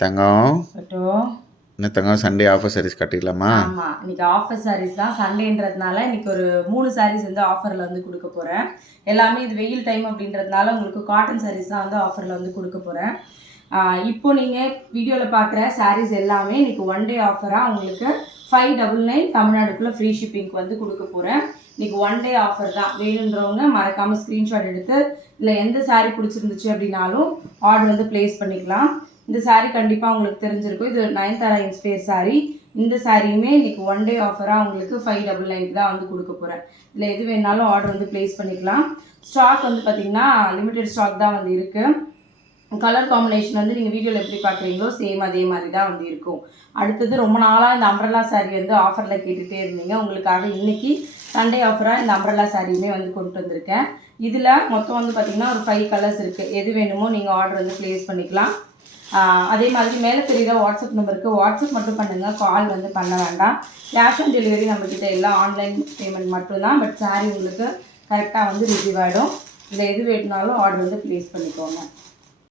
தங்கம் கட்டும். என்ன தங்கம் Sunday offer saris கட்டிடலாமா? ஆமாம், இன்றைக்கி ஆஃபர் சாரீஸ் தான். சண்டேன்றதுனால இன்றைக்கி ஒரு 3 சாரீஸ் வந்து ஆஃபரில் வந்து கொடுக்க போகிறேன். எல்லாமே இது வெயில் டைம் அப்படின்றதுனால உங்களுக்கு காட்டன் சாரீஸ் தான் வந்து ஆஃபரில் வந்து கொடுக்க போகிறேன். இப்போ நீங்கள் வீடியோவில் பார்க்குற சாரீஸ் எல்லாமே இன்றைக்கி ஒன் டே ஆஃபராக உங்களுக்கு 599 தமிழ்நாடுக்குள்ளே ஃப்ரீ ஷிப்பிங்க்கு வந்து கொடுக்க போகிறேன். இன்றைக்கி ஒன் டே ஆஃபர் தான். வேணுன்றவங்க மறக்காமல் ஸ்க்ரீன்ஷாட் எடுத்து இல்லை எந்த சாரீ பிடிச்சிருந்துச்சு அப்படின்னாலும் ஆர்டர் வந்து ப்ளேஸ் பண்ணிக்கலாம். இந்த சாரீ கண்டிப்பாக உங்களுக்கு தெரிஞ்சிருக்கும். இது நயன்தாரா இன்ஸ்பயர் சாரீ. இந்த சாரியுமே இன்றைக்கி ஒன் டே ஆஃபராக உங்களுக்கு 599 தான் வந்து கொடுக்க போகிறேன். இல்லை எது வேணாலும் ஆர்டர் வந்து ப்ளேஸ் பண்ணிக்கலாம். ஸ்டாக் வந்து பார்த்திங்கன்னா லிமிடெட் ஸ்டாக் தான் வந்து இருக்குது. கலர் காம்பினேஷன் வந்து நீங்கள் வீடியோவில் எப்படி பார்க்குறீங்களோ சேம் அதே மாதிரி தான் வந்து இருக்கும். அடுத்தது ரொம்ப நாளாக இந்த அம்ப்ரெல்லா சாரீ வந்து ஆஃபரில் கேட்டுகிட்டே இருந்தீங்க. உங்களுக்காக இன்றைக்கி சண்டே ஆஃபராக இந்த அம்ப்ரெல்லா சாரியுமே வந்து கொண்டு வந்திருக்கேன். இதில் மொத்தம் வந்து பார்த்திங்கன்னா ஒரு 5 கலர்ஸ் இருக்குது. எது வேணுமோ நீங்கள் ஆர்டர் வந்து ப்ளேஸ் பண்ணிக்கலாம். அதே மாதிரி மேலே தெரியுற வாட்ஸ்அப் நம்பருக்கு வாட்ஸ்அப் மட்டும் பண்ணுங்கள், கால் வந்து பண்ண வேண்டாம். கேஷ் ஆன் டெலிவரி நம்மக்கிட்ட எல்லாம் ஆன்லைன் பேமெண்ட் மட்டும்தான். பட் சாரீ உங்களுக்கு கரெக்டாக வந்து ரிசீவ் ஆகிடும். இதில் எது வேணுனாலும் ஆர்டர் வந்து ப்ளேஸ் பண்ணிக்கோங்க.